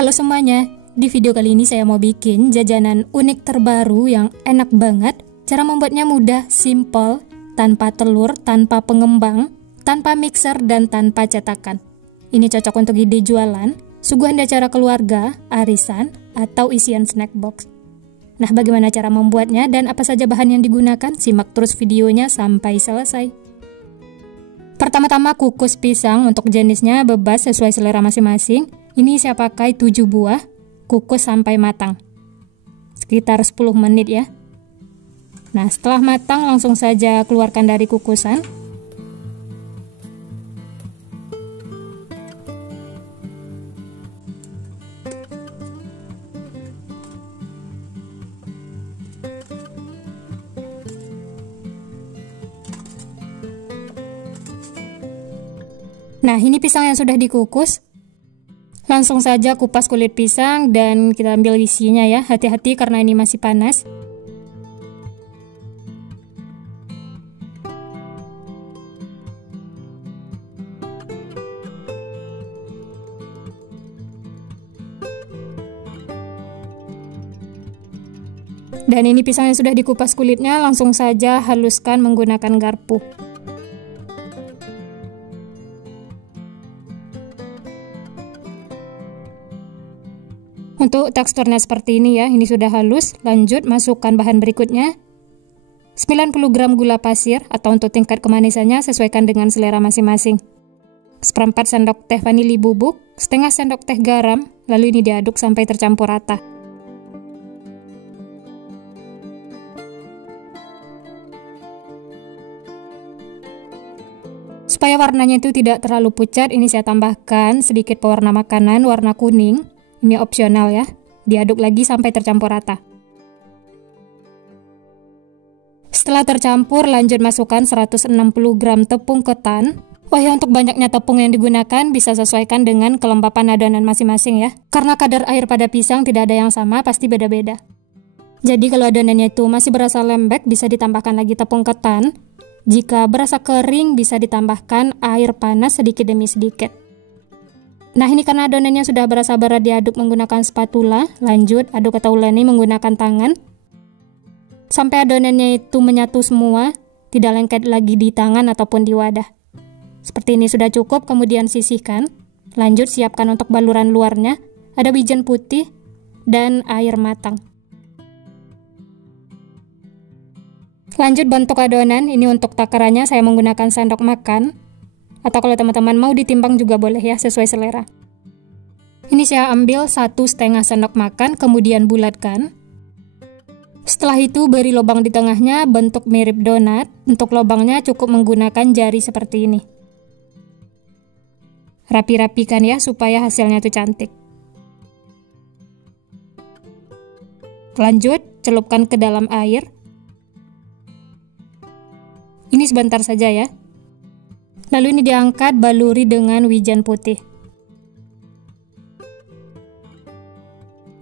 Halo semuanya, di video kali ini saya mau bikin jajanan unik terbaru yang enak banget. Cara membuatnya mudah, simple, tanpa telur, tanpa pengembang, tanpa mixer, dan tanpa cetakan. Ini cocok untuk ide jualan, suguhan di acara keluarga, arisan, atau isian snack box. Nah, bagaimana cara membuatnya dan apa saja bahan yang digunakan? Simak terus videonya sampai selesai. Pertama-tama kukus pisang, untuk jenisnya bebas sesuai selera masing-masing. Ini saya pakai 7 buah, kukus sampai matang. Sekitar 10 menit ya. Nah, setelah matang langsung saja keluarkan dari kukusan. Nah, ini pisang yang sudah dikukus. Langsung saja kupas kulit pisang dan kita ambil isinya ya. Hati-hati karena ini masih panas. Dan ini pisang yang sudah dikupas kulitnya, langsung saja haluskan menggunakan garpu. Untuk teksturnya seperti ini ya, ini sudah halus. Lanjut masukkan bahan berikutnya. 90 gram gula pasir, atau untuk tingkat kemanisannya sesuaikan dengan selera masing-masing. 1/4 sendok teh vanili bubuk, setengah sendok teh garam, lalu ini diaduk sampai tercampur rata. Supaya warnanya itu tidak terlalu pucat, ini saya tambahkan sedikit pewarna makanan warna kuning. Ini opsional ya, diaduk lagi sampai tercampur rata. Setelah tercampur, lanjut masukkan 160 gram tepung ketan. Wah ya, untuk banyaknya tepung yang digunakan bisa sesuaikan dengan kelembapan adonan masing-masing ya. Karena kadar air pada pisang tidak ada yang sama, pasti beda-beda. Jadi kalau adonannya itu masih berasa lembek, bisa ditambahkan lagi tepung ketan. Jika berasa kering, bisa ditambahkan air panas sedikit demi sedikit. Nah, ini karena adonannya sudah berasa berat diaduk menggunakan spatula, lanjut aduk atau uleni menggunakan tangan. Sampai adonannya itu menyatu semua, tidak lengket lagi di tangan ataupun di wadah. Seperti ini sudah cukup, kemudian sisihkan. Lanjut siapkan untuk baluran luarnya, ada wijen putih dan air matang. Lanjut bentuk adonan, ini untuk takarannya saya menggunakan sendok makan. Atau kalau teman-teman mau ditimbang juga boleh ya, sesuai selera. Ini saya ambil 1,5 sendok makan, kemudian bulatkan. Setelah itu beri lubang di tengahnya, bentuk mirip donat. Untuk lubangnya cukup menggunakan jari seperti ini. Rapi-rapikan ya, supaya hasilnya itu cantik. Lanjut, celupkan ke dalam air. Ini sebentar saja ya. Lalu ini diangkat, baluri dengan wijen putih.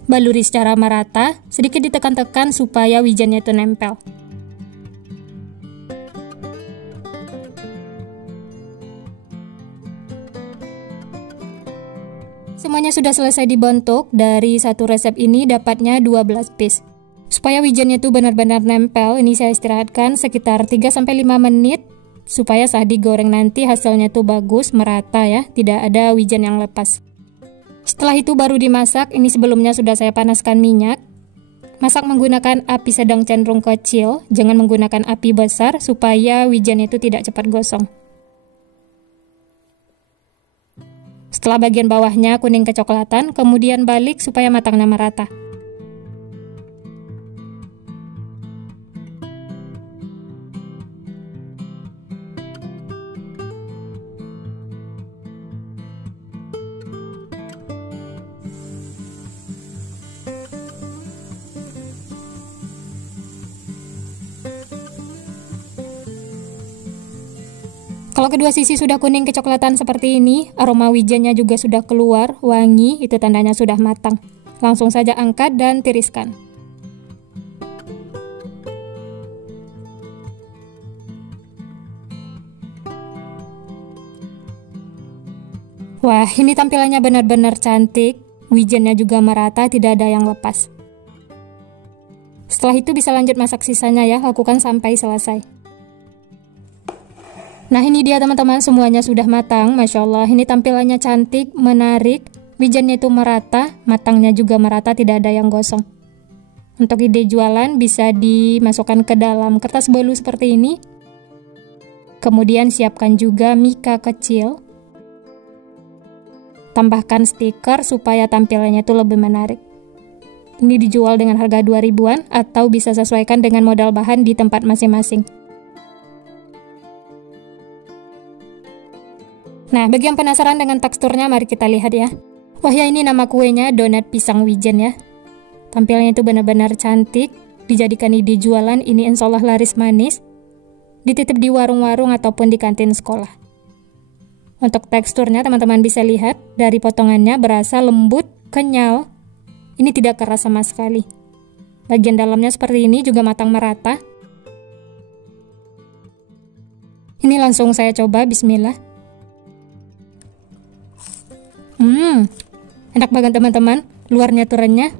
Baluri secara merata, sedikit ditekan-tekan supaya wijennya itu nempel. Semuanya sudah selesai dibentuk. Dari satu resep ini dapatnya 12 piece. Supaya wijennya itu benar-benar nempel, ini saya istirahatkan sekitar 3-5 menit. Supaya saat digoreng nanti hasilnya tuh bagus, merata ya, tidak ada wijen yang lepas. Setelah itu baru dimasak. Ini sebelumnya sudah saya panaskan minyak. Masak menggunakan api sedang cenderung kecil, jangan menggunakan api besar supaya wijen itu tidak cepat gosong. Setelah bagian bawahnya kuning kecoklatan, kemudian balik supaya matangnya merata. Kalau kedua sisi sudah kuning kecoklatan seperti ini, aroma wijennya juga sudah keluar, wangi, itu tandanya sudah matang. Langsung saja angkat dan tiriskan. Wah, ini tampilannya benar-benar cantik. Wijennya juga merata, tidak ada yang lepas. Setelah itu bisa lanjut masak sisanya ya, lakukan sampai selesai. Nah ini dia teman-teman, semuanya sudah matang. Masya Allah, ini tampilannya cantik, menarik. Wijennya itu merata, matangnya juga merata, tidak ada yang gosong. Untuk ide jualan bisa dimasukkan ke dalam kertas bolu seperti ini. Kemudian siapkan juga mika kecil. Tambahkan stiker supaya tampilannya itu lebih menarik. Ini dijual dengan harga 2.000-an atau bisa sesuaikan dengan modal bahan di tempat masing-masing. Nah, bagi yang penasaran dengan teksturnya, mari kita lihat ya. Wah ya, ini nama kuenya donat pisang wijen ya. Tampilannya itu benar-benar cantik, dijadikan ide jualan, ini insya Allah laris manis, dititip di warung-warung ataupun di kantin sekolah. Untuk teksturnya teman-teman bisa lihat, dari potongannya berasa lembut, kenyal, ini tidak keras sama sekali. Bagian dalamnya seperti ini juga matang merata. Ini langsung saya coba, bismillah. Enak banget teman-teman, luarnya tuh renyah,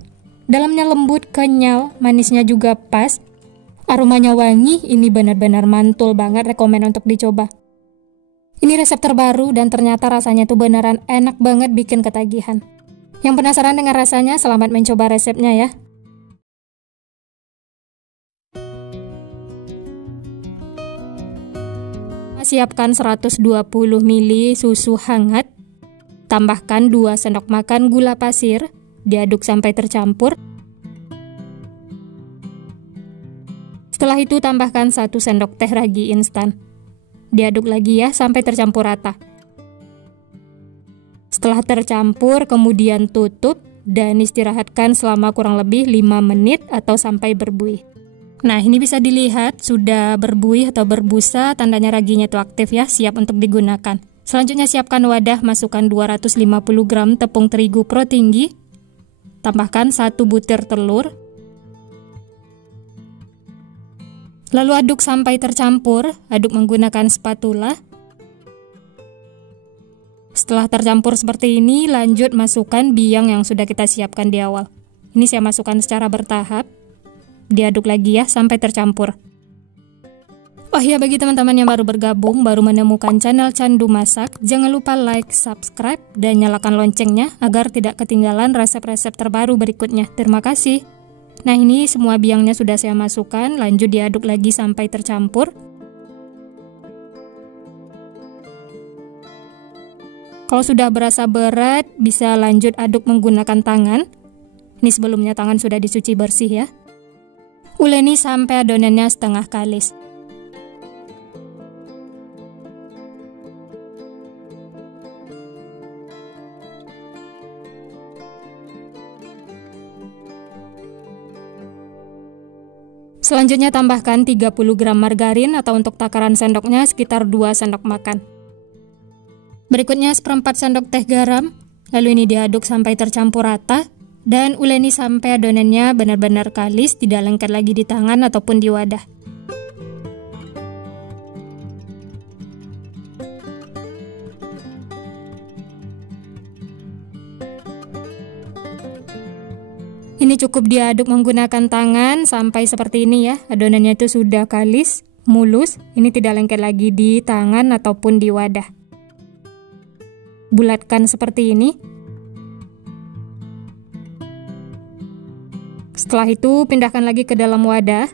dalamnya lembut, kenyal, manisnya juga pas, aromanya wangi, ini benar-benar mantul banget, rekomen untuk dicoba. Ini resep terbaru dan ternyata rasanya tuh beneran enak banget, bikin ketagihan. Yang penasaran dengan rasanya, selamat mencoba resepnya ya. Siapkan 120 ml susu hangat, tambahkan 2 sendok makan gula pasir, diaduk sampai tercampur. Setelah itu tambahkan 1 sendok teh ragi instan. Diaduk lagi ya sampai tercampur rata. Setelah tercampur, kemudian tutup dan istirahatkan selama kurang lebih 5 menit atau sampai berbuih. Nah, ini bisa dilihat sudah berbuih atau berbusa, tandanya raginya itu aktif ya, siap untuk digunakan. Selanjutnya siapkan wadah, masukkan 250 gram tepung terigu pro tinggi, tambahkan 1 butir telur, lalu aduk sampai tercampur, aduk menggunakan spatula. Setelah tercampur seperti ini, lanjut masukkan biang yang sudah kita siapkan di awal. Ini saya masukkan secara bertahap, diaduk lagi ya sampai tercampur. Oh ya, bagi teman-teman yang baru bergabung, baru menemukan channel Candu Masak, jangan lupa like, subscribe, dan nyalakan loncengnya agar tidak ketinggalan resep-resep terbaru berikutnya. Terima kasih. Nah, ini semua biangnya sudah saya masukkan, lanjut diaduk lagi sampai tercampur. Kalau sudah berasa berat, bisa lanjut aduk menggunakan tangan. Ini sebelumnya tangan sudah dicuci bersih ya. Uleni sampai adonannya setengah kalis. Selanjutnya tambahkan 30 gram margarin atau untuk takaran sendoknya sekitar 2 sendok makan. Berikutnya seperempat sendok teh garam, lalu ini diaduk sampai tercampur rata dan uleni sampai adonannya benar-benar kalis, tidak lengket lagi di tangan ataupun di wadah. Ini cukup diaduk menggunakan tangan sampai seperti ini ya. Adonannya itu sudah kalis, mulus. Ini tidak lengket lagi di tangan ataupun di wadah. Bulatkan seperti ini. Setelah itu pindahkan lagi ke dalam wadah.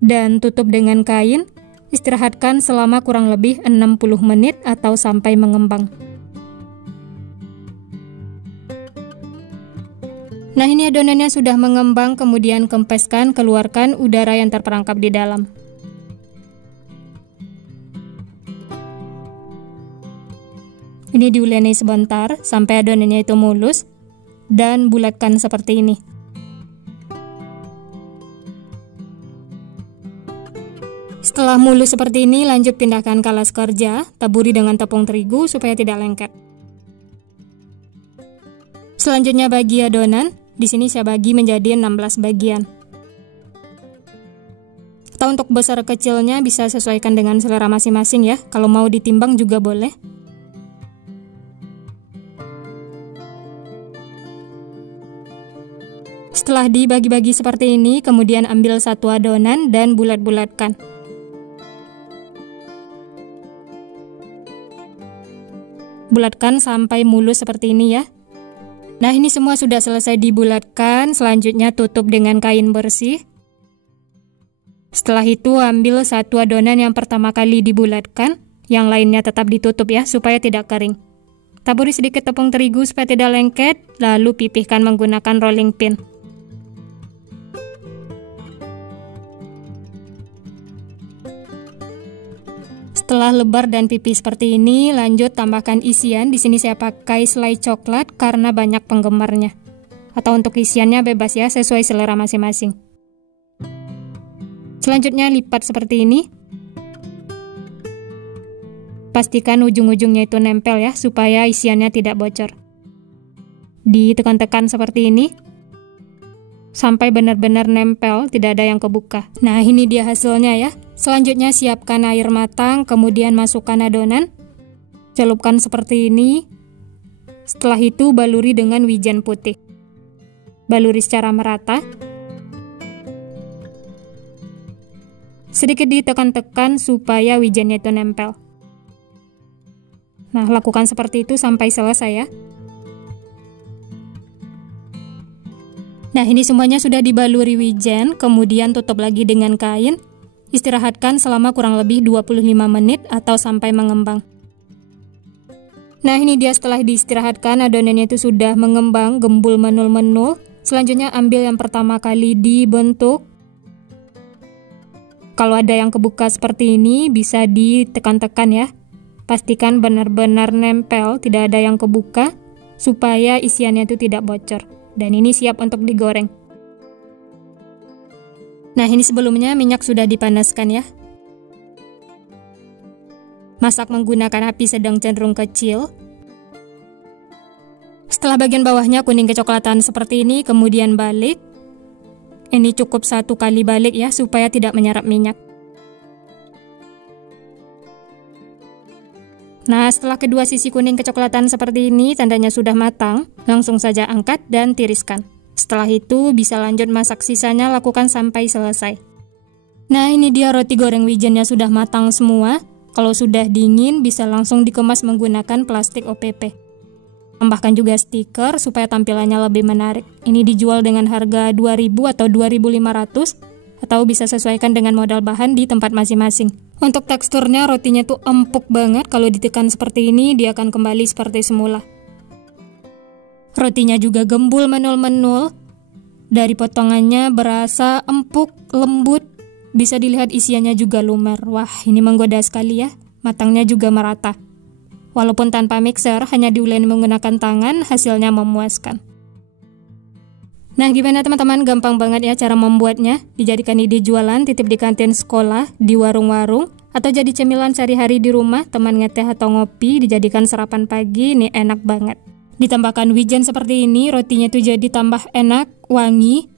Dan tutup dengan kain. Istirahatkan selama kurang lebih 60 menit atau sampai mengembang. Nah, ini adonannya sudah mengembang, kemudian kempeskan, keluarkan udara yang terperangkap di dalam. Ini diuleni sebentar sampai adonannya itu mulus dan bulatkan seperti ini. Setelah mulus seperti ini, lanjut pindahkan ke alas kerja, taburi dengan tepung terigu supaya tidak lengket. Selanjutnya bagi adonan. Di sini saya bagi menjadi 16 bagian. Atau untuk besar kecilnya bisa sesuaikan dengan selera masing-masing ya. Kalau mau ditimbang juga boleh. Setelah dibagi-bagi seperti ini, kemudian ambil satu adonan dan bulat-bulatkan. Bulatkan sampai mulus seperti ini ya. Nah, ini semua sudah selesai dibulatkan. Selanjutnya tutup dengan kain bersih. Setelah itu ambil satu adonan yang pertama kali dibulatkan, yang lainnya tetap ditutup ya, supaya tidak kering. Taburi sedikit tepung terigu supaya tidak lengket, lalu pipihkan menggunakan rolling pin. Setelah lebar dan pipih seperti ini, lanjut tambahkan isian. Di sini saya pakai selai coklat karena banyak penggemarnya. Atau untuk isiannya bebas ya, sesuai selera masing-masing. Selanjutnya lipat seperti ini. Pastikan ujung-ujungnya itu nempel ya, supaya isiannya tidak bocor. Ditekan-tekan seperti ini sampai benar-benar nempel, tidak ada yang kebuka. Nah, ini dia hasilnya ya. Selanjutnya siapkan air matang, kemudian masukkan adonan. Celupkan seperti ini. Setelah itu baluri dengan wijen putih. Baluri secara merata. Sedikit ditekan-tekan supaya wijennya itu nempel. Nah, lakukan seperti itu sampai selesai ya. Nah, ini semuanya sudah dibaluri wijen, kemudian tutup lagi dengan kain. Istirahatkan selama kurang lebih 25 menit atau sampai mengembang. Nah, ini dia setelah diistirahatkan, adonannya itu sudah mengembang, gembul menul-menul. Selanjutnya ambil yang pertama kali dibentuk. Kalau ada yang kebuka seperti ini, bisa ditekan-tekan ya. Pastikan benar-benar nempel, tidak ada yang kebuka, supaya isiannya itu tidak bocor. Dan ini siap untuk digoreng. Nah, ini sebelumnya minyak sudah dipanaskan ya. Masak menggunakan api sedang cenderung kecil. Setelah bagian bawahnya kuning kecoklatan seperti ini, kemudian balik. Ini cukup satu kali balik ya, supaya tidak menyerap minyak. Nah, setelah kedua sisi kuning kecoklatan seperti ini, tandanya sudah matang. Langsung saja angkat dan tiriskan. Setelah itu, bisa lanjut masak sisanya, lakukan sampai selesai. Nah, ini dia roti goreng wijennya sudah matang semua. Kalau sudah dingin, bisa langsung dikemas menggunakan plastik OPP. Tambahkan juga stiker supaya tampilannya lebih menarik. Ini dijual dengan harga 2.000 atau 2.500, atau bisa sesuaikan dengan modal bahan di tempat masing-masing. Untuk teksturnya, rotinya tuh empuk banget. Kalau ditekan seperti ini, dia akan kembali seperti semula. Rotinya juga gembul menul-menul. Dari potongannya berasa empuk, lembut. Bisa dilihat isiannya juga lumer. Wah, ini menggoda sekali ya. Matangnya juga merata. Walaupun tanpa mixer, hanya diuleni menggunakan tangan, hasilnya memuaskan. Nah, gimana teman-teman? Gampang banget ya cara membuatnya. Dijadikan ide jualan, titip di kantin sekolah, di warung-warung, atau jadi cemilan sehari-hari di rumah, teman ngeteh atau ngopi, dijadikan sarapan pagi, ini enak banget. Ditambahkan wijen seperti ini, rotinya itu jadi tambah enak, wangi.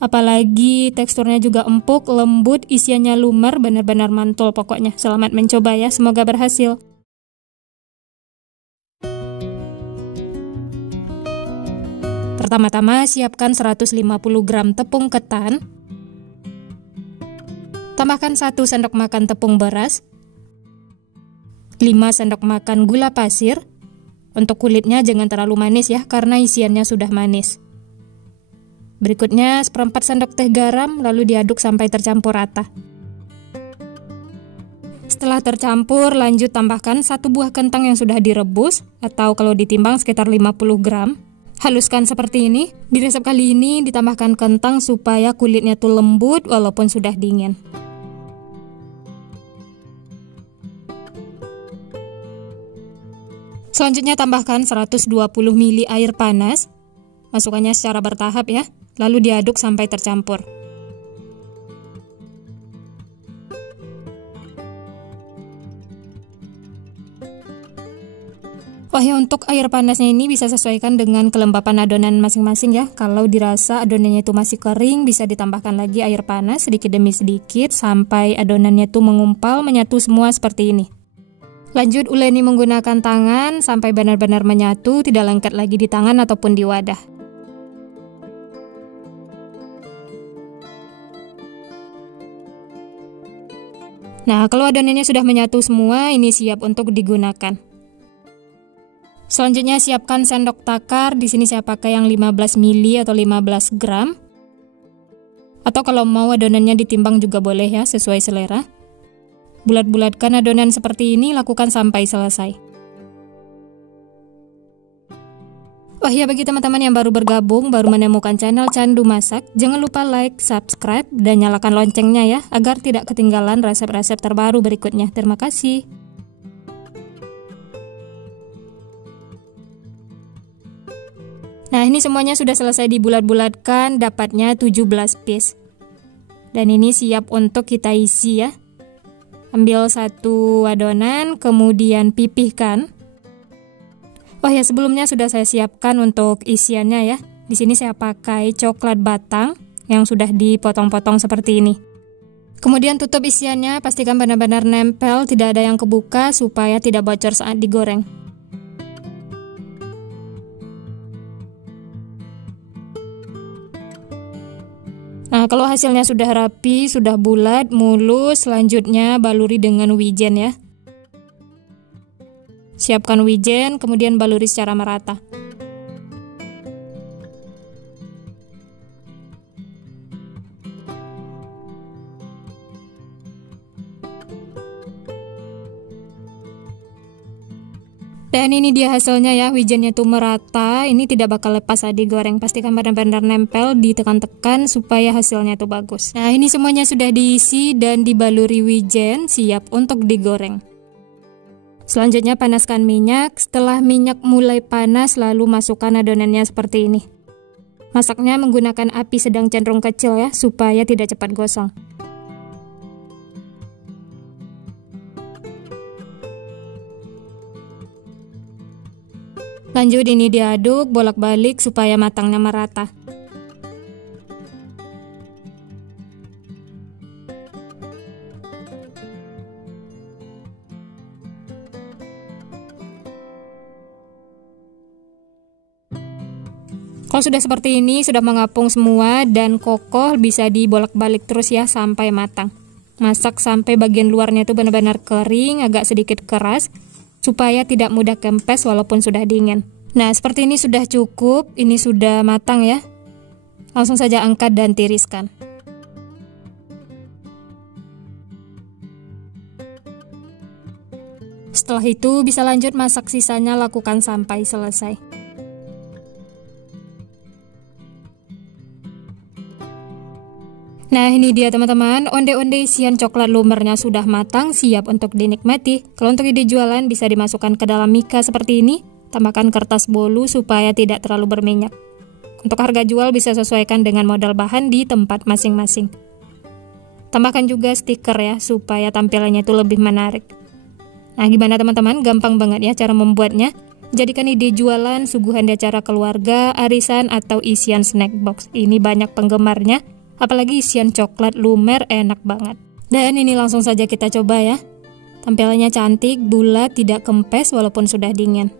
Apalagi teksturnya juga empuk, lembut, isiannya lumer, benar-benar mantul pokoknya. Selamat mencoba ya, semoga berhasil. Pertama-tama siapkan 150 gram tepung ketan. Tambahkan 1 sendok makan tepung beras, 5 sendok makan gula pasir. Untuk kulitnya jangan terlalu manis ya, karena isiannya sudah manis. Berikutnya 1/4 sendok teh garam, lalu diaduk sampai tercampur rata. Setelah tercampur, lanjut tambahkan 1 buah kentang yang sudah direbus, atau kalau ditimbang sekitar 50 gram. Haluskan seperti ini. Di resep kali ini ditambahkan kentang supaya kulitnya tuh lembut walaupun sudah dingin. Selanjutnya tambahkan 120 ml air panas. Masukkannya secara bertahap ya. Lalu diaduk sampai tercampur. Wah ya, untuk air panasnya ini bisa sesuaikan dengan kelembapan adonan masing-masing ya. Kalau dirasa adonannya itu masih kering, bisa ditambahkan lagi air panas sedikit demi sedikit sampai adonannya itu mengumpal, menyatu semua seperti ini. Lanjut uleni menggunakan tangan sampai benar-benar menyatu, tidak lengket lagi di tangan ataupun di wadah. Nah, kalau adonannya sudah menyatu semua, ini siap untuk digunakan. Selanjutnya siapkan sendok takar. Di sini saya pakai yang 15 ml atau 15 gram. Atau kalau mau adonannya ditimbang juga boleh ya, sesuai selera. Bulat-bulatkan adonan seperti ini, lakukan sampai selesai. Oh iya, bagi teman-teman yang baru bergabung, baru menemukan channel Candu Masak, jangan lupa like, subscribe, dan nyalakan loncengnya ya, agar tidak ketinggalan resep-resep terbaru berikutnya. Terima kasih. Nah, ini semuanya sudah selesai dibulat-bulatkan, dapatnya 17 piece. Dan ini siap untuk kita isi ya. Ambil satu adonan, kemudian pipihkan. Oh ya, sebelumnya sudah saya siapkan untuk isiannya ya. Di sini saya pakai coklat batang yang sudah dipotong-potong seperti ini. Kemudian tutup isiannya, pastikan benar-benar nempel, tidak ada yang kebuka supaya tidak bocor saat digoreng. Nah, kalau hasilnya sudah rapi, sudah bulat, mulus, selanjutnya baluri dengan wijen ya. Siapkan wijen, kemudian baluri secara merata. Dan ini dia hasilnya ya, wijennya tuh merata, ini tidak bakal lepas saat digoreng. Pastikan benar-benar nempel, ditekan-tekan supaya hasilnya tuh bagus. Nah, ini semuanya sudah diisi dan dibaluri wijen, siap untuk digoreng. Selanjutnya panaskan minyak. Setelah minyak mulai panas, lalu masukkan adonannya seperti ini. Masaknya menggunakan api sedang cenderung kecil ya, supaya tidak cepat gosong. Lanjut ini diaduk bolak-balik supaya matangnya merata. Kalau sudah seperti ini, sudah mengapung semua dan kokoh, bisa dibolak-balik terus ya sampai matang. Masak sampai bagian luarnya itu benar-benar kering, agak sedikit keras, supaya tidak mudah kempes walaupun sudah dingin. Nah, seperti ini sudah cukup, ini sudah matang ya. Langsung saja angkat dan tiriskan. Setelah itu bisa lanjut masak sisanya, lakukan sampai selesai. Nah, ini dia teman-teman, onde-onde isian coklat lumernya sudah matang, siap untuk dinikmati. Kalau untuk ide jualan bisa dimasukkan ke dalam mika seperti ini, tambahkan kertas bolu supaya tidak terlalu berminyak. Untuk harga jual bisa sesuaikan dengan modal bahan di tempat masing-masing. Tambahkan juga stiker ya, supaya tampilannya itu lebih menarik. Nah, gimana teman-teman? Gampang banget ya cara membuatnya. Jadikan ide jualan, suguhan di acara keluarga, arisan, atau isian snack box. Ini banyak penggemarnya. Apalagi isian coklat lumer enak banget. Dan ini langsung saja kita coba ya. Tampilannya cantik, bulat, tidak kempes walaupun sudah dingin.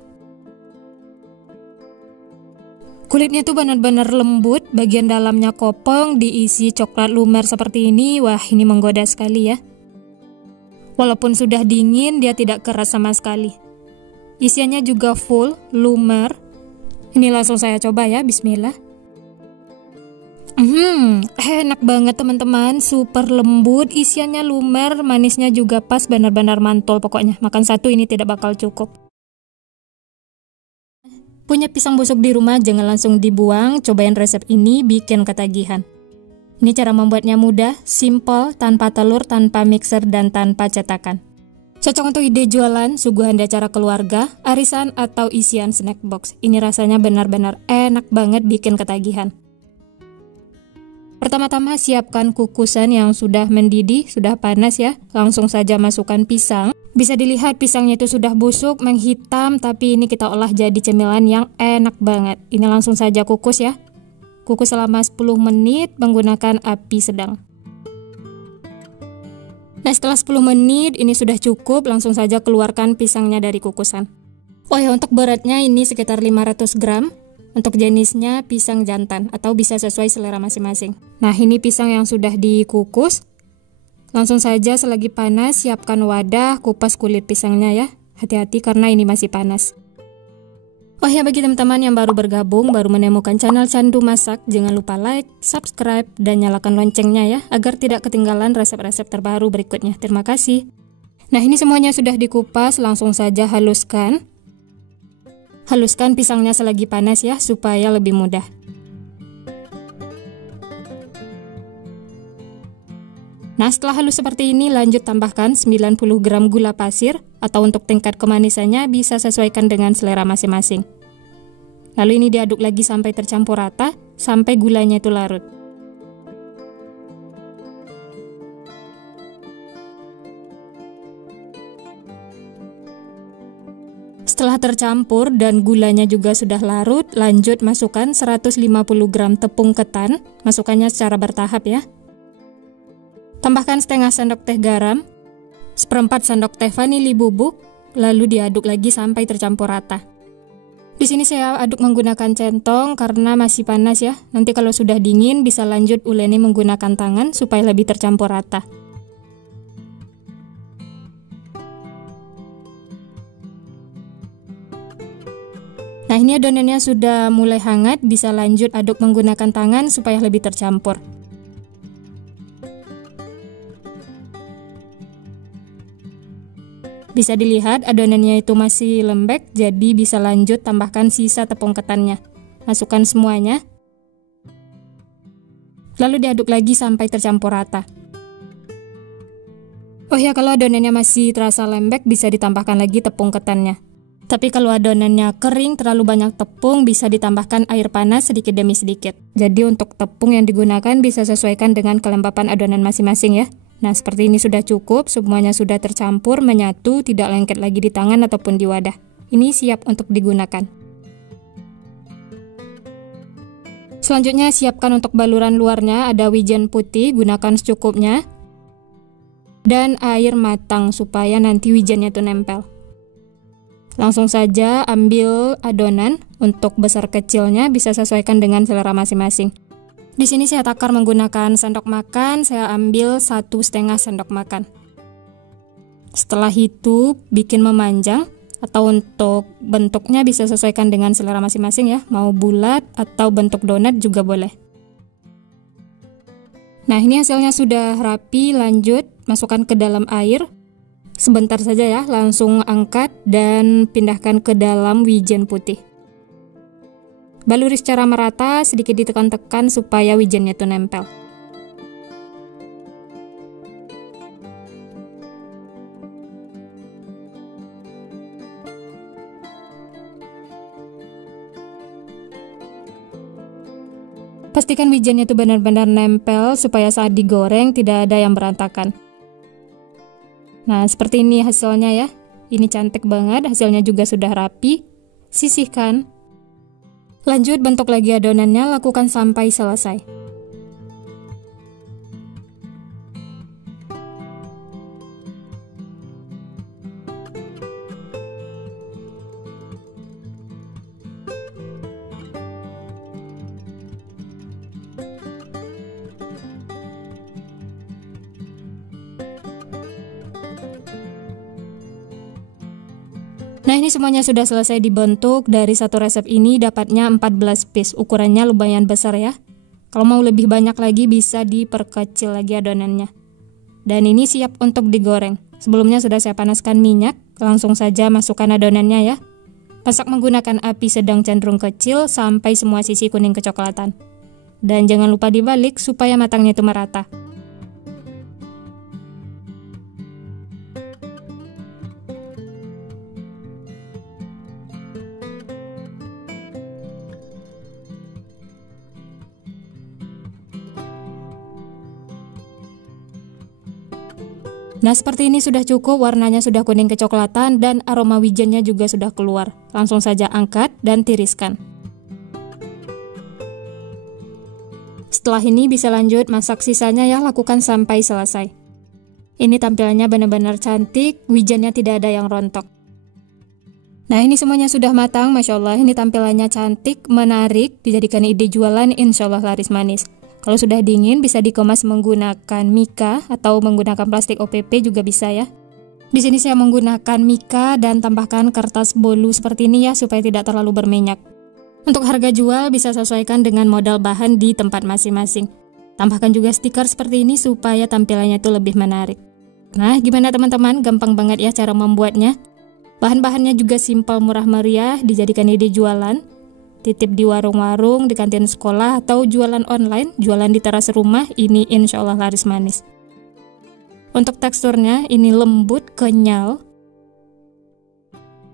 Kulitnya tuh benar-benar lembut, bagian dalamnya kopong, diisi coklat lumer seperti ini. Wah, ini menggoda sekali ya. Walaupun sudah dingin, dia tidak keras sama sekali. Isiannya juga full, lumer. Ini langsung saya coba ya, bismillah. Enak banget teman-teman, super lembut, isiannya lumer, manisnya juga pas, benar-benar mantul pokoknya. Makan satu ini tidak bakal cukup. Punya pisang busuk di rumah, jangan langsung dibuang, cobain resep ini, bikin ketagihan. Ini cara membuatnya mudah, simple, tanpa telur, tanpa mixer, dan tanpa cetakan. Cocok untuk ide jualan, suguhan di acara keluarga, arisan, atau isian snack box. Ini rasanya benar-benar enak banget, bikin ketagihan. Pertama-tama siapkan kukusan yang sudah mendidih, sudah panas ya. Langsung saja masukkan pisang. Bisa dilihat pisangnya itu sudah busuk, menghitam, tapi ini kita olah jadi cemilan yang enak banget. Ini langsung saja kukus ya. Kukus selama 10 menit menggunakan api sedang. Nah, setelah 10 menit ini sudah cukup, langsung saja keluarkan pisangnya dari kukusan. Oh ya, untuk beratnya ini sekitar 500 gram. Untuk jenisnya pisang jantan atau bisa sesuai selera masing-masing. Nah, ini pisang yang sudah dikukus. Langsung saja selagi panas, siapkan wadah, kupas kulit pisangnya ya. Hati-hati karena ini masih panas. Oh ya, bagi teman-teman yang baru bergabung, baru menemukan channel Candu Masak, jangan lupa like, subscribe, dan nyalakan loncengnya ya, agar tidak ketinggalan resep-resep terbaru berikutnya. Terima kasih. Nah, ini semuanya sudah dikupas, langsung saja haluskan. Haluskan pisangnya selagi panas ya, supaya lebih mudah. Nah, setelah halus seperti ini, lanjut tambahkan 90 gram gula pasir, atau untuk tingkat kemanisannya bisa sesuaikan dengan selera masing-masing. Lalu ini diaduk lagi sampai tercampur rata, sampai gulanya itu larut. Setelah tercampur dan gulanya juga sudah larut, lanjut masukkan 150 gram tepung ketan, masukkannya secara bertahap ya. Tambahkan setengah sendok teh garam, seperempat sendok teh vanili bubuk, lalu diaduk lagi sampai tercampur rata. Di sini saya aduk menggunakan centong karena masih panas ya. Nanti kalau sudah dingin bisa lanjut uleni menggunakan tangan supaya lebih tercampur rata. Nah, ini adonannya sudah mulai hangat, bisa lanjut aduk menggunakan tangan supaya lebih tercampur. Bisa dilihat adonannya itu masih lembek, jadi bisa lanjut tambahkan sisa tepung ketannya. Masukkan semuanya. Lalu diaduk lagi sampai tercampur rata. Oh ya, kalau adonannya masih terasa lembek bisa ditambahkan lagi tepung ketannya. Tapi kalau adonannya kering, terlalu banyak tepung, bisa ditambahkan air panas sedikit demi sedikit. Jadi untuk tepung yang digunakan bisa sesuaikan dengan kelembapan adonan masing-masing ya. Nah, seperti ini sudah cukup, semuanya sudah tercampur, menyatu, tidak lengket lagi di tangan ataupun di wadah. Ini siap untuk digunakan. Selanjutnya siapkan untuk baluran luarnya, ada wijen putih, gunakan secukupnya. Dan air matang supaya nanti wijennya itu nempel. Langsung saja ambil adonan, untuk besar kecilnya bisa sesuaikan dengan selera masing-masing. Di sini saya takar menggunakan sendok makan, saya ambil 1,5 sendok makan. Setelah itu bikin memanjang, atau untuk bentuknya bisa sesuaikan dengan selera masing-masing ya, mau bulat atau bentuk donat juga boleh. Nah, ini hasilnya sudah rapi, lanjut masukkan ke dalam air. Sebentar saja ya, langsung angkat dan pindahkan ke dalam wijen putih. Baluri secara merata, sedikit ditekan-tekan supaya wijennya itu nempel. Pastikan wijennya itu benar-benar nempel supaya saat digoreng tidak ada yang berantakan. Nah, seperti ini hasilnya ya. Ini cantik banget, hasilnya juga sudah rapi. Sisihkan. Lanjut bentuk lagi adonannya, lakukan sampai selesai. Nah, ini semuanya sudah selesai dibentuk. Dari satu resep ini dapatnya 14 piece. Ukurannya lumayan besar ya. Kalau mau lebih banyak lagi bisa diperkecil lagi adonannya. Dan ini siap untuk digoreng. Sebelumnya sudah saya panaskan minyak. Langsung saja masukkan adonannya ya. Masak menggunakan api sedang cenderung kecil sampai semua sisi kuning kecoklatan. Dan jangan lupa dibalik supaya matangnya itu merata. Nah, seperti ini sudah cukup, warnanya sudah kuning kecoklatan dan aroma wijennya juga sudah keluar. Langsung saja angkat dan tiriskan. Setelah ini bisa lanjut masak sisanya ya, lakukan sampai selesai. Ini tampilannya benar-benar cantik, wijennya tidak ada yang rontok. Nah, ini semuanya sudah matang, Masya Allah. Ini tampilannya cantik, menarik, dijadikan ide jualan, insya Allah laris manis. Kalau sudah dingin bisa dikemas menggunakan mika atau menggunakan plastik OPP juga bisa ya. Di sini saya menggunakan mika dan tambahkan kertas bolu seperti ini ya supaya tidak terlalu berminyak. Untuk harga jual bisa sesuaikan dengan modal bahan di tempat masing-masing. Tambahkan juga stiker seperti ini supaya tampilannya itu lebih menarik. Nah, gimana teman-teman? Gampang banget ya cara membuatnya. Bahan-bahannya juga simpel, murah meriah, dijadikan ide jualan. Titip di warung-warung, di kantin sekolah, atau jualan online, jualan di teras rumah, ini insya Allah laris manis. Untuk teksturnya, ini lembut, kenyal.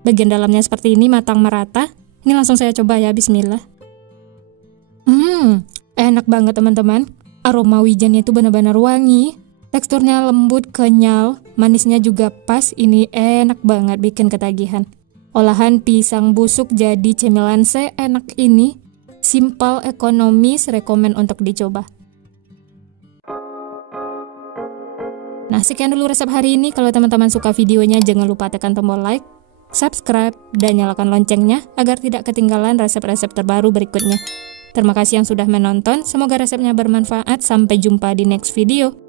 Bagian dalamnya seperti ini, matang merata. Ini langsung saya coba ya, bismillah. Enak banget teman-teman. Aroma wijennya itu benar-benar wangi. Teksturnya lembut, kenyal, manisnya juga pas, ini enak banget bikin ketagihan. Olahan pisang busuk jadi cemilan seenak ini, simpel, ekonomis, rekomen untuk dicoba. Nah, sekian dulu resep hari ini. Kalau teman-teman suka videonya, jangan lupa tekan tombol like, subscribe, dan nyalakan loncengnya agar tidak ketinggalan resep-resep terbaru berikutnya. Terima kasih yang sudah menonton, semoga resepnya bermanfaat. Sampai jumpa di next video.